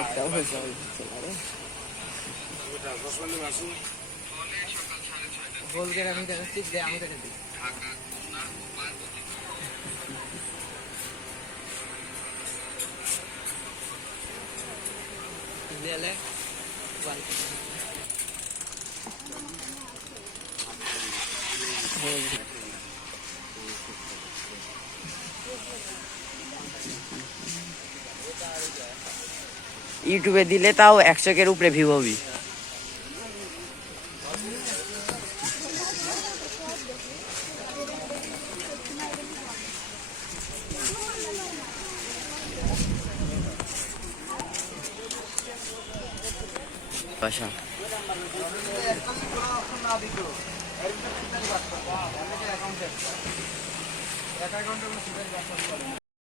একটাও হয়েছে বলগের আমি ঠিক দেয় আমি দেখে দিই দিলে ইউটিউবে দিলে তাও 100-এর উপরে ভিউ হবে। বাসা